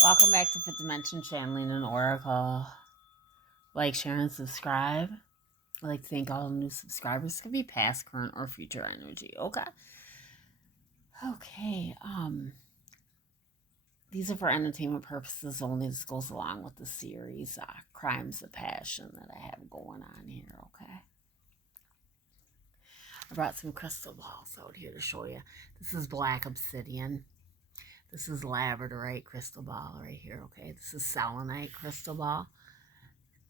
Welcome back to Fifth Dimension Channeling and Oracle. Like, share, and subscribe. I'd like to thank all new subscribers. This could be past, current, or future energy. Okay. These are for entertainment purposes only. This goes along with the series, Crimes of Passion, that I have going on here. Okay. I brought some crystal balls out here to show you. This is black obsidian. This is labradorite crystal ball right here. Okay. This is selenite crystal ball.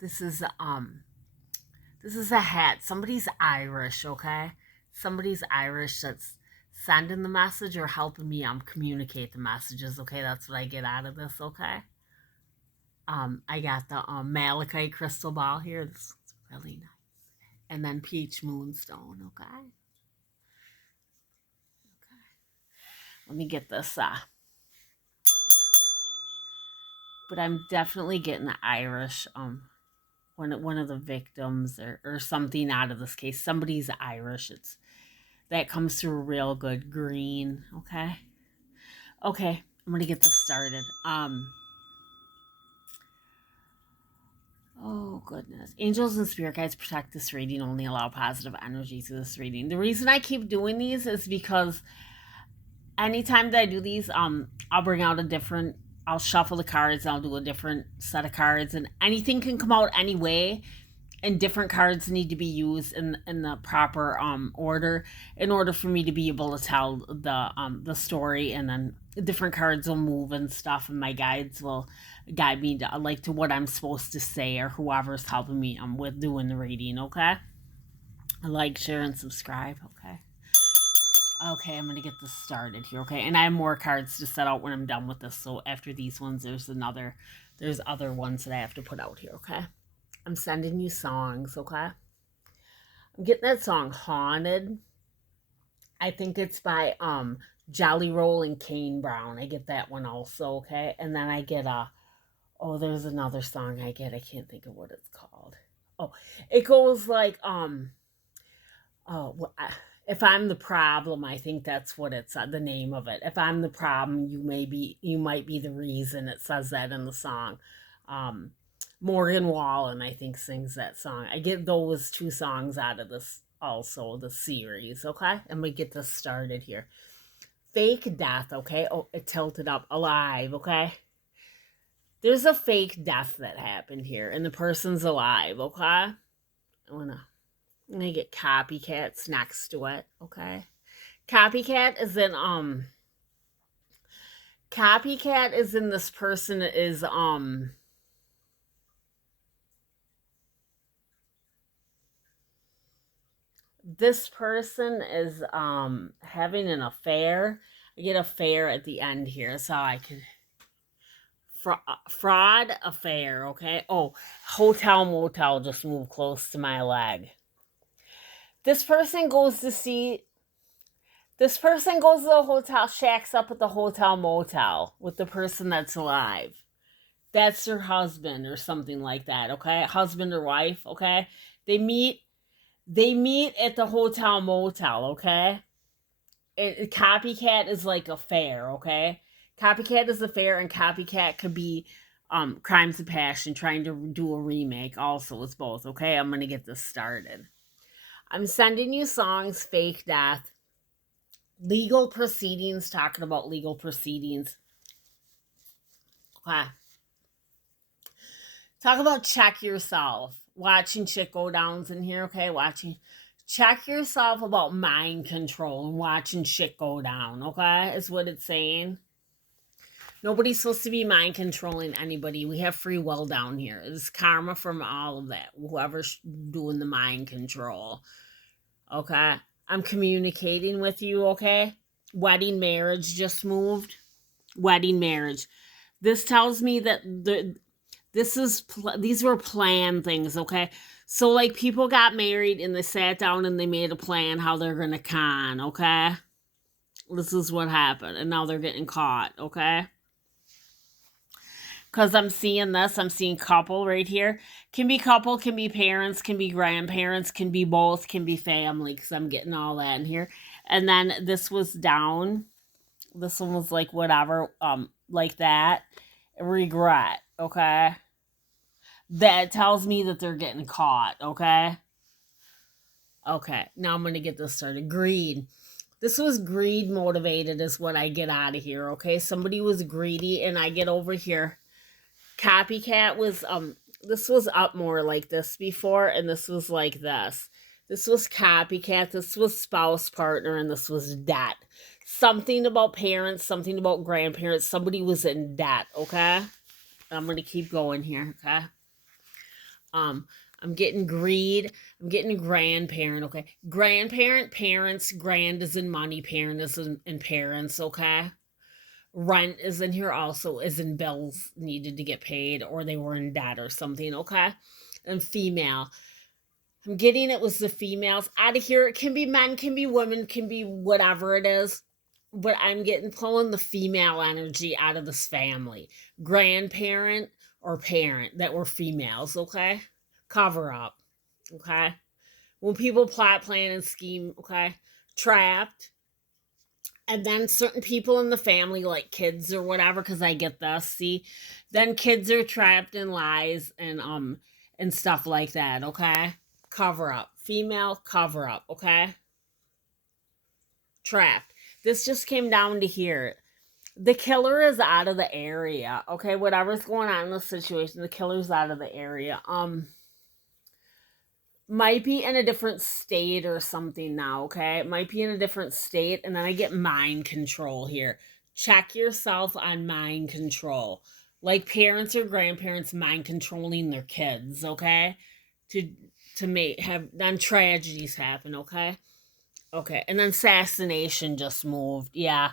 This is a hat. Somebody's Irish, okay? Somebody's Irish that's sending the message or helping me communicate the messages, okay? That's what I get out of this, okay? I got the malachite crystal ball here. This is really nice. And then peach moonstone, okay? Okay. Let me get this, but I'm definitely getting the Irish, one of the victims or something out of this case. Somebody's Irish. That comes through real good green. Okay. I'm gonna get this started. Oh goodness. Angels and spirit guides protect this reading. Only allow positive energy to this reading. The reason I keep doing these is because anytime that I do these, I'll bring out I'll shuffle the cards and I'll do a different set of cards, and anything can come out anyway, and different cards need to be used in the proper order in order for me to be able to tell the story, and then different cards will move and stuff, and my guides will guide me to what I'm supposed to say, or whoever's helping me with doing the reading. Okay. Like, share, and subscribe. Okay, I'm gonna get this started here. Okay, and I have more cards to set out when I'm done with this. So after these ones, there's other ones that I have to put out here. Okay, I'm sending you songs. Okay, I'm getting that song "Haunted." I think it's by Jolly Roll and Kane Brown. I get that one also. Okay, and then I get there's another song I get. I can't think of what it's called. Oh, it goes like if I'm the problem, I think that's what it's the name of it. If I'm the problem, you might be the reason. It says that in the song. Morgan Wallen, I think, sings that song. I get those two songs out of this also, the series. Okay, and we get this started here. Fake death. Okay. Oh, it tilted up. Alive. Okay. There's a fake death that happened here, and the person's alive. Okay. I'm gonna get copycats next to it. Okay. Copycat is in this person is this person is having an affair. I get affair at the end here, so I could fraud affair. Okay. Oh, hotel motel just moved close to my leg. This person goes to the hotel, shacks up at the hotel motel with the person that's alive. That's their husband or something like that, okay? Husband or wife, okay? They meet at the hotel motel, okay? Copycat is like a fair, okay? Copycat is a fair, and copycat could be Crimes of Passion, trying to do a remake also. It's both, okay? I'm gonna get this started. I'm sending you songs, fake death, legal proceedings, talking about legal proceedings. Okay. Talk about check yourself. Watching shit go downs in here, okay? Check yourself about mind control and watching shit go down, okay? Is what it's saying. Nobody's supposed to be mind controlling anybody. We have free will down here. It's karma from all of that. Whoever's doing the mind control. Okay? I'm communicating with you, okay? Wedding marriage just moved. Wedding marriage. This tells me that these were planned things, okay? So like people got married and they sat down and they made a plan how they're gonna con, okay? This is what happened, and now they're getting caught, okay? Because I'm seeing couple right here. Can be couple, can be parents, can be grandparents, can be both, can be family, because I'm getting all that in here. And then this was down. This one was like whatever, like that. regret, okay? That tells me that they're getting caught, okay? Okay, now I'm gonna get this started. Greed. This was greed motivated, is what I get out of here, okay? Somebody was greedy, and I get over here. Copycat was, this was up more like this before, and this was like this. This was copycat, this was spouse partner, and this was debt. Something about parents, something about grandparents. Somebody was in debt, okay? I'm gonna keep going here, okay? I'm getting greed. I'm getting grandparent, okay? Grandparent, parents, grand is in money, parent is in parents, okay? Rent is in here also, is in bills needed to get paid, or they were in debt or something, okay? And female. I'm getting it was the females. Out of here, it can be men, can be women, can be whatever it is. But I'm getting pulling the female energy out of this family. Grandparent or parent that were females, okay? Cover up, okay? When people plot, plan, and scheme, okay? Trapped. And then certain people in the family, like kids or whatever, because I get this, see? Then kids are trapped in lies and stuff like that, okay? Cover up. Female cover up, okay? Trapped. This just came down to here. The killer is out of the area, okay? Whatever's going on in the situation, the killer's out of the area. Might be in a different state or something now, okay? It might be in a different state, and then I get mind control here. Check yourself on mind control. Like parents or grandparents mind controlling their kids, okay? To to make have then tragedies happen, okay? Okay. And then assassination just moved. Yeah.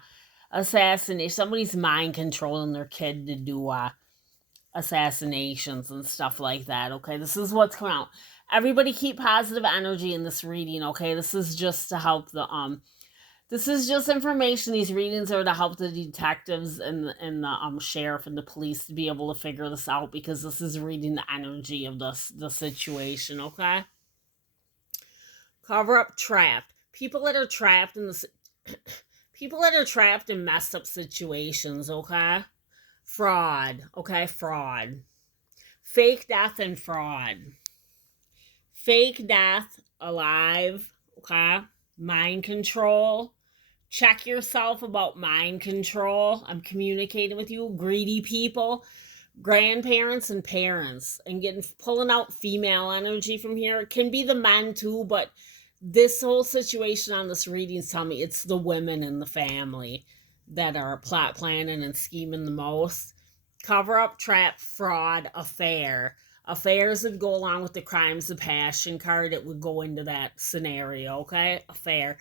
Assassination. Somebody's mind controlling their kid to do assassinations and stuff like that. Okay, this is what's coming out. Everybody keep positive energy in this reading. Okay, this is just to help the this is just information. These readings are to help the detectives and the sheriff and the police to be able to figure this out, because this is reading the energy of the situation. Okay, cover up, trapped. People that are trapped in the people that are trapped in messed up situations. Okay, fraud. Okay, fraud. Fake death and fraud. Fake death, alive, okay? Mind control. Check yourself about mind control. I'm communicating with you. Greedy people, grandparents and parents, and getting pulling out female energy from here. It can be the men too, but this whole situation on this reading tell me it's the women in the family that are plot planning and scheming the most. Cover up, trap, fraud, affair. Affairs would go along with the crimes of passion card. It would go into that scenario, okay? Affair.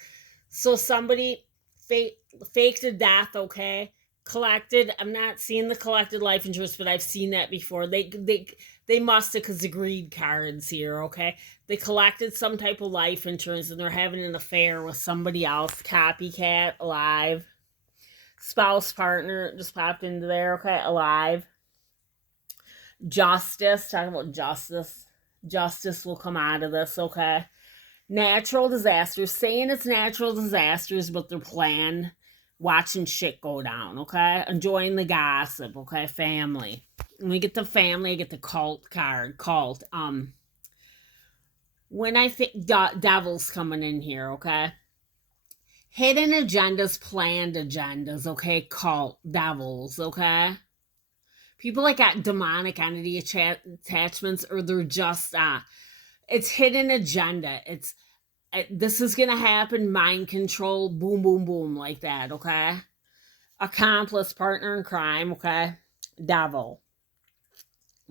So somebody faked a death, okay? Collected. I'm not seeing the collected life insurance, but I've seen that before. They must have, because the greed cards here, okay? They collected some type of life insurance and they're having an affair with somebody else. Copycat, alive. Spouse partner just popped into there, okay? Alive. Justice, talking about justice. Justice will come out of this, okay? Natural disasters, saying it's natural disasters, but they're planned. Watching shit go down, okay? Enjoying the gossip, okay? Family. When we get to family, I get the cult card. Cult. When I think devil's coming in here, okay? Hidden agendas, planned agendas, okay? Cult, devils, okay? People like got demonic entity attachments, or they're just it's hidden agenda. It's this is gonna happen, mind control, boom boom boom, like that, okay? Accomplice, partner in crime, okay? Devil,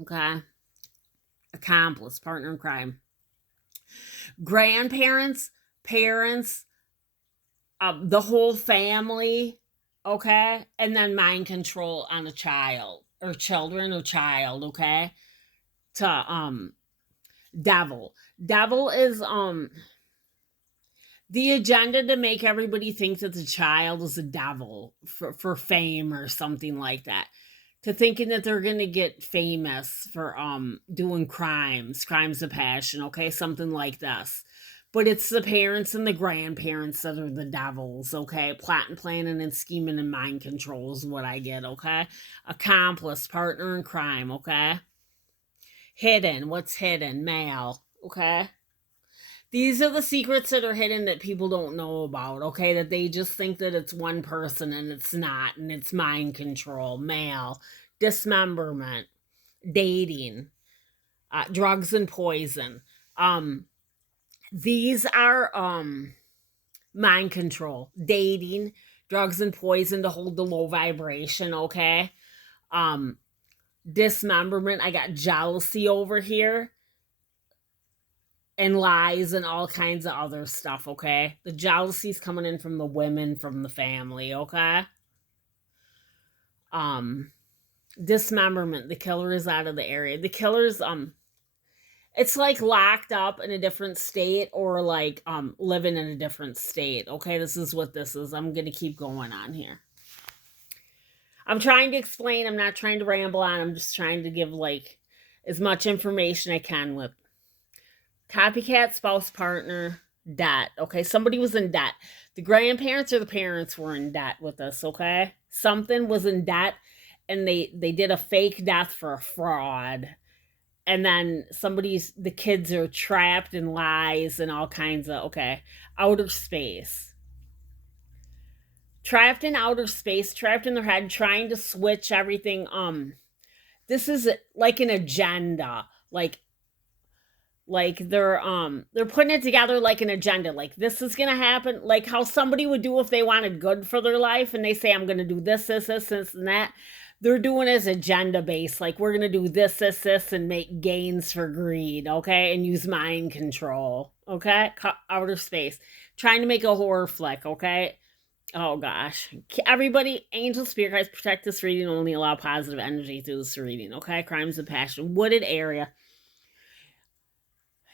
okay? Accomplice, partner in crime. Grandparents, parents, the whole family, okay? And then mind control on a child or children or child, okay? To devil. Devil is the agenda to make everybody think that the child is a devil for fame or something like that. To thinking that they're gonna get famous for doing crimes of passion, okay? Something like this. But it's the parents and the grandparents that are the devils, okay? Plotting, planning, and scheming and mind control is what I get, okay? Accomplice, partner in crime, okay? Hidden, what's hidden? Male, okay? These are the secrets that are hidden that people don't know about, okay? That they just think that it's one person and it's not, and it's mind control, male, dismemberment, dating, drugs and poison. Um, these are mind control, dating, drugs and poison to hold the low vibration, okay? Um, dismemberment, I got jealousy over here, and lies and all kinds of other stuff, okay? The jealousy's coming in from the women from the family, okay? Um, dismemberment, the killer is out of the area. The killer's it's like locked up in a different state or like living in a different state, okay? This is what this is. I'm gonna keep going on here. I'm trying to explain, I'm not trying to ramble on, I'm just trying to give like as much information I can with copycat, spouse, partner, debt. Okay, somebody was in debt. The grandparents or the parents were in debt with us. Okay, something was in debt, and they did a fake death for a fraud. And then the kids are trapped in lies and all kinds of, okay, outer space. Trapped in outer space, trapped in their head, trying to switch everything. This is like an agenda. Like they're putting it together like an agenda, like this is gonna happen, like how somebody would do if they wanted good for their life and they say I'm gonna do this and that. They're doing as agenda based, like we're gonna do this and make gains for greed, okay, and use mind control, okay. Outer space, trying to make a horror flick, okay. Oh gosh, everybody, angel spirit guys, protect this reading, only allow positive energy through this reading, okay. Crimes of passion, wooded area.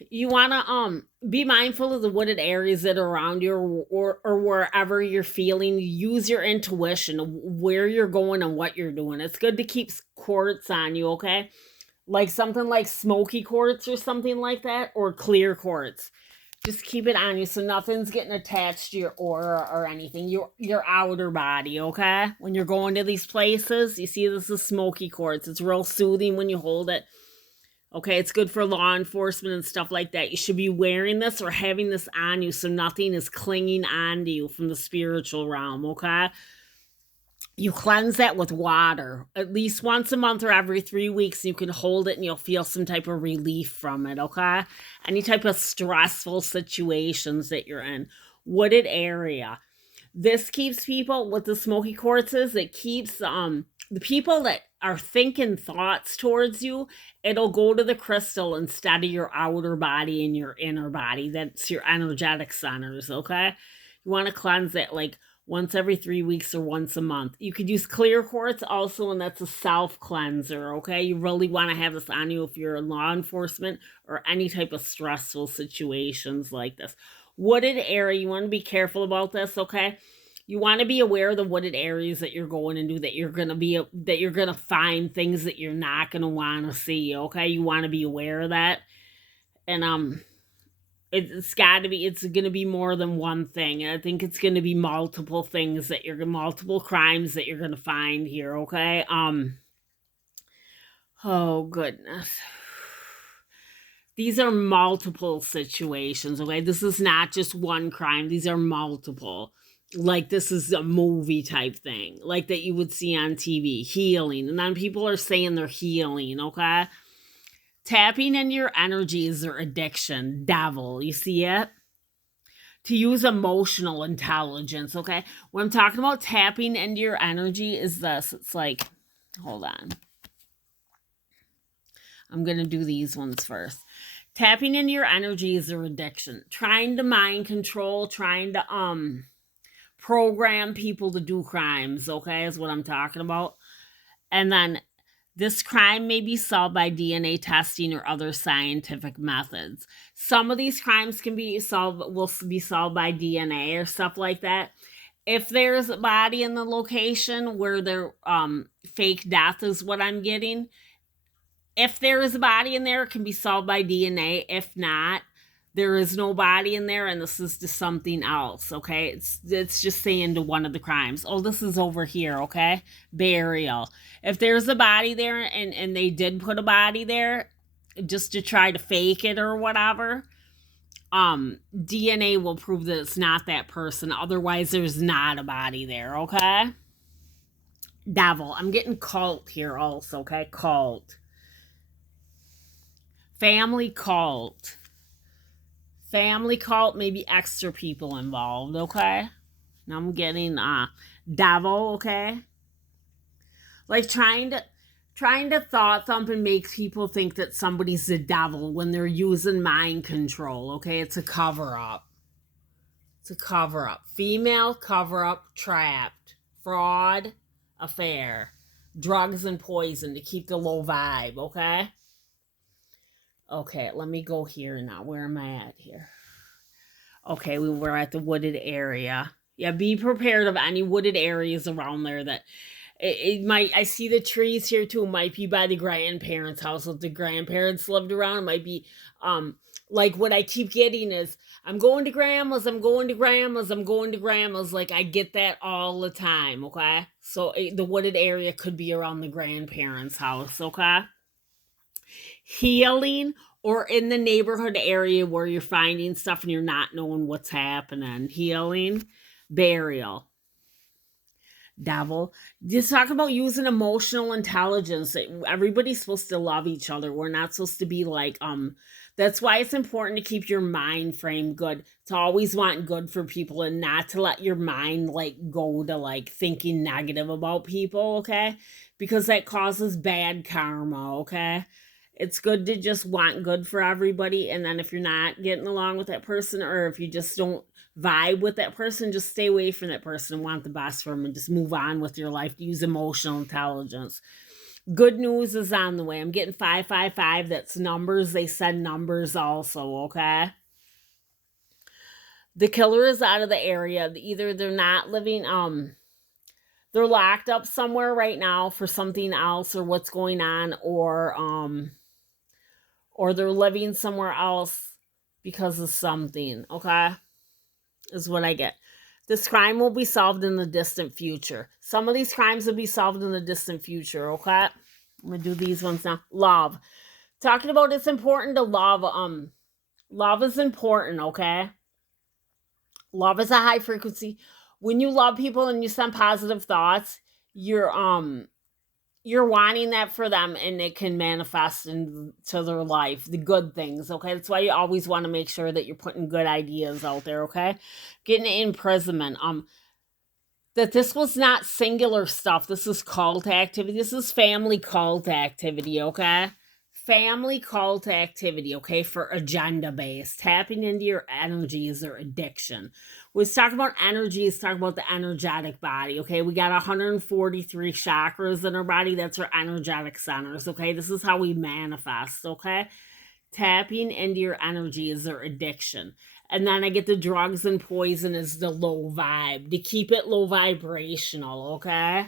You want to be mindful of the wooded areas that are around you, or wherever you're feeling. Use your intuition of where you're going and what you're doing. It's good to keep quartz on you, okay? Like something like smoky quartz or something like that, or clear quartz. Just keep it on you so nothing's getting attached to your aura or anything. Your outer body, okay? When you're going to these places, you see this is smoky quartz. It's real soothing when you hold it. Okay, it's good for law enforcement and stuff like that. You should be wearing this or having this on you so nothing is clinging onto you from the spiritual realm, okay? You cleanse that with water at least once a month or every 3 weeks. You can hold it and you'll feel some type of relief from it, okay? Any type of stressful situations that you're in. Wooded area. This keeps people with the smoky quartzes, it keeps the people that are thinking thoughts towards you, it'll go to the crystal instead of your outer body and your inner body. That's your energetic centers, okay? You want to cleanse it like once every 3 weeks or once a month. You could use clear quartz also, and that's a self cleanser, okay? You really want to have this on you if you're in law enforcement or any type of stressful situations like this. Wooded area, you want to be careful about this, okay? You want to be aware of the wooded areas that you're going into, that you're gonna find things that you're not gonna want to see, okay? You want to be aware of that. And it's gonna be more than one thing. I think it's gonna be multiple things that multiple crimes that you're gonna find here, okay? Oh goodness. These are multiple situations, okay? This is not just one crime. These are multiple. Like this is a movie type thing, like that you would see on TV. Healing. And then people are saying they're healing, okay? Tapping into your energy is their addiction. Devil. You see it? To use emotional intelligence, okay? When I'm talking about tapping into your energy is this. It's like, hold on. I'm going to do these ones first. Tapping into your energy is their addiction. Trying to mind control, trying to program people to do crimes, okay, is what I'm talking about. And then this crime may be solved by DNA testing or other scientific methods. Some of these crimes will be solved by DNA or stuff like that. If there's a body in the location where their fake death is what I'm getting. If there is a body in there, it can be solved by DNA. If not, There is no body in there, and this is just something else, okay? It's just saying to one of the crimes. Oh, this is over here, okay? Burial. If there's a body there and they did put a body there just to try to fake it or whatever, DNA will prove that it's not that person. Otherwise, there's not a body there, okay? Devil. I'm getting cult here also, okay? Cult. Family cult. Family cult, maybe extra people involved, okay? Now I'm getting devil, okay? Like trying to thought thump and make people think that somebody's the devil when they're using mind control, okay? It's a cover up. It's a cover up. Female cover up, trapped, fraud, affair, drugs and poison to keep the low vibe, okay? Okay, let me go here now. Where am I at here? Okay, we were at the wooded area. Yeah, be prepared of any wooded areas around there that it might. I see the trees here too. It might be by the grandparents' house if the grandparents lived around. It might be like what I keep getting is I'm going to grandma's, I'm going to grandma's, I'm going to grandma's. Like I get that all the time, okay? So the wooded area could be around the grandparents' house, okay? Healing or in the neighborhood area where you're finding stuff and you're not knowing what's happening. Healing, burial. Devil. Just talk about using emotional intelligence. Everybody's supposed to love each other. We're not supposed to be like, that's why it's important to keep your mind frame good. To always want good for people and not to let your mind like go to like thinking negative about people, okay? Because that causes bad karma, okay? It's good to just want good for everybody. And then if you're not getting along with that person or if you just don't vibe with that person, just stay away from that person and want the best for them and just move on with your life. Use emotional intelligence. Good news is on the way. I'm getting 555. That's numbers. They said numbers also, okay? The killer is out of the area. Either they're not living, they're locked up somewhere right now for something else or what's going on, or they're living somewhere else because of something, okay? Is what I get. This crime will be solved in the distant future. Some of these crimes will be solved in the distant future, okay? I'm going to do these ones now. Love. Talking about it's important to love. Love is important, okay? Love is a high frequency. When you love people and you send positive thoughts, you're wanting that for them and it can manifest into their life, the good things, okay? That's why you always want to make sure that you're putting good ideas out there, okay? Getting imprisonment. That this was not singular stuff. This is cult activity. This is family cult activity, okay? Family cult activity, okay, for agenda based. Tapping into your energies or addiction. We was talking about energies, talking about the energetic body, okay? We got 143 chakras in our body. That's our energetic centers, okay? This is how we manifest, okay? Tapping into your energies or addiction. And then I get the drugs and poison is the low vibe. To keep it low vibrational, okay?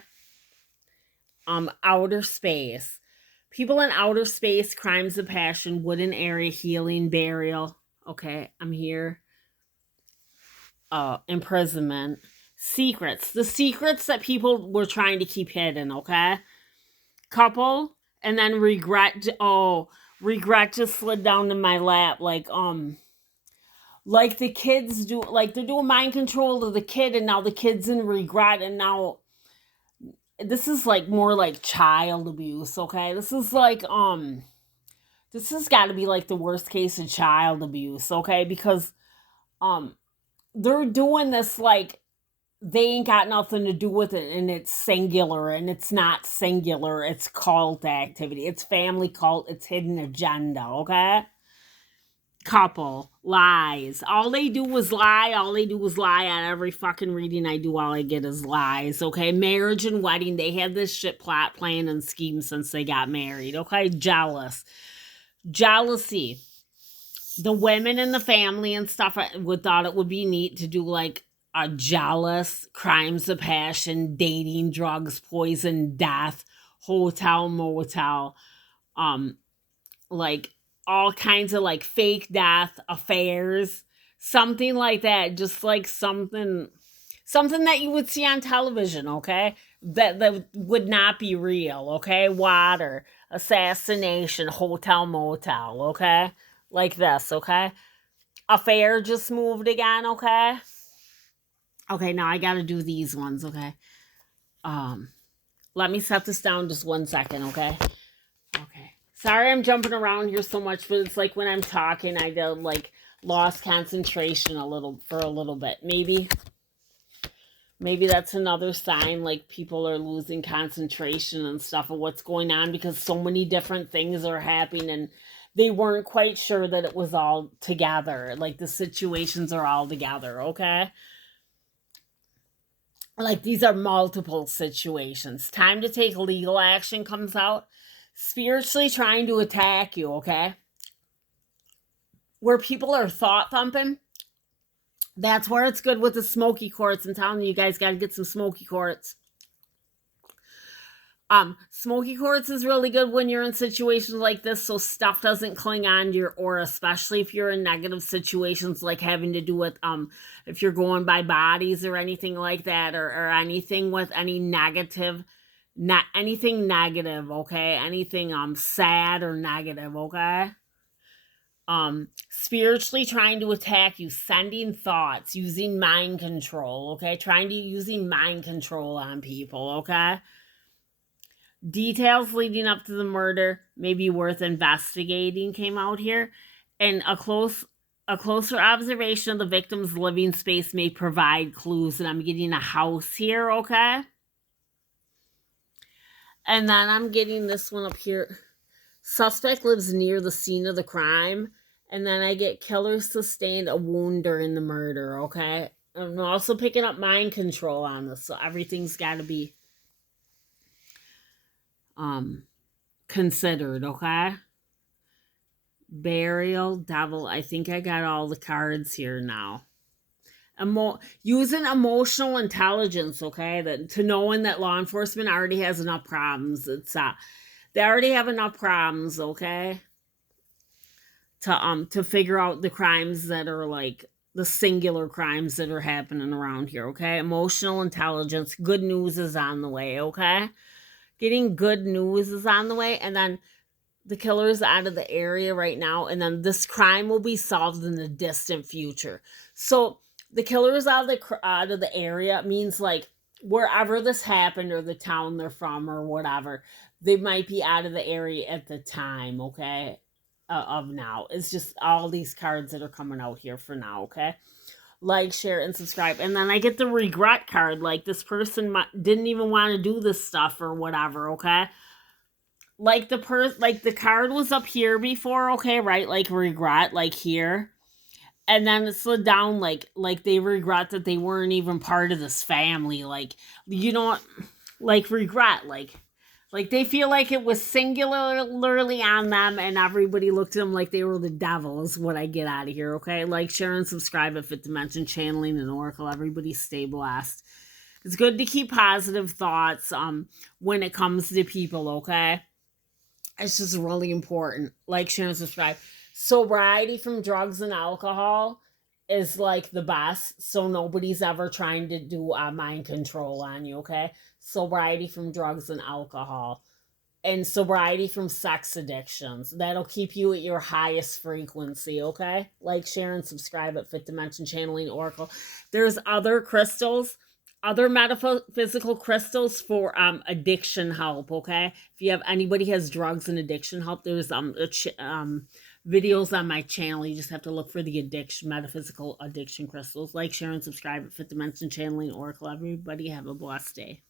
Outer space. People in outer space, crimes of passion, wooden area, healing, burial. Okay, I'm here. Imprisonment. Secrets. The secrets that people were trying to keep hidden, okay? Couple, and then regret. Oh, regret just slid down to my lap like the kids do, like they're doing mind control of the kid and now the kid's in regret and now this is like more like child abuse, okay? This is like this has got to be like the worst case of child abuse, okay? Because they're doing this like they ain't got nothing to do with it and it's singular and it's not singular. It's cult activity. It's family cult. It's hidden agenda, okay? Couple lies. All they do is lie. All they do is lie. At every fucking reading I do, all I get is lies, okay? Marriage and wedding, they had this shit plot, plan, and scheme since they got married, okay? Jealousy. The women in the family and stuff would thought it would be neat to do like a jealous, crimes of passion, dating, drugs, poison, death, hotel, motel, like all kinds of like fake death, affairs, something like that. Just like something that you would see on television, okay? That would not be real, okay? Water, assassination, hotel motel, okay? Like this, okay? Affair just moved again, okay? Okay, now I gotta do these ones, okay? Um, Let me set this down just 1 second, okay? Okay. Sorry I'm jumping around here so much, but it's like when I'm talking, I do like lost concentration for a little bit. Maybe that's another sign like people are losing concentration and stuff of what's going on because so many different things are happening and they weren't quite sure that it was all together. Like the situations are all together, okay? Like these are multiple situations. Time to take legal action comes out. Spiritually trying to attack you, okay? Where people are thought thumping, that's where it's good with the smoky quartz. I'm telling you guys got to get some smoky quartz. Smoky quartz is really good when you're in situations like this, so stuff doesn't cling on to your aura, especially if you're in negative situations like having to do with if you're going by bodies or anything like that, or anything with any negative, not anything negative, okay? Anything sad or negative, okay? Spiritually trying to attack you, sending thoughts, using mind control, okay? Using mind control on people, okay? Details leading up to the murder may be worth investigating came out here, and a closer observation of the victim's living space may provide clues. And I'm getting a house here, okay? And then I'm getting this one up here. Suspect lives near the scene of the crime. And then I get killer sustained a wound during the murder, okay? I'm also picking up mind control on this, so everything's got to be considered, okay? Burial, devil. I think I got all the cards here now. Using emotional intelligence, okay, to knowing that law enforcement already has enough problems. They already have enough problems, okay, to figure out the crimes that are like the singular crimes that are happening around here, okay? Emotional intelligence. Good news is on the way, okay? Getting good news is on the way, and then the killer's out of the area right now, and then this crime will be solved in the distant future. So the killer's out of the area means like wherever this happened or the town they're from or whatever, they might be out of the area at the time, okay? Of now. It's just all these cards that are coming out here for now, okay? Like, share, and subscribe. And then I get the regret card, like this person didn't even want to do this stuff or whatever, okay? Like the card was up here before, okay, right? Like regret, like here. And then it slid down like they regret that they weren't even part of this family. Like, you know what? Like regret, like they feel like it was singularly on them and everybody looked at them like they were the devil is what I get out of here, okay? Like, share, and subscribe at Fifth Dimension Channeling and Oracle. Everybody stay blessed. It's good to keep positive thoughts when it comes to people, okay? It's just really important. Like, share, and subscribe. Sobriety from drugs and alcohol is like the best, so nobody's ever trying to do mind control on you, okay? Sobriety from drugs and alcohol. And sobriety from sex addictions. That'll keep you at your highest frequency, okay? Like, share, and subscribe at Fifth Dimension Channeling Oracle. There's other crystals, other metaphysical crystals for addiction help, okay? If you have anybody has drugs and addiction help, there's videos on my channel. You just have to look for the metaphysical addiction crystals. Like, share, and subscribe at Fifth Dimension Channeling Oracle. Everybody have a blessed day.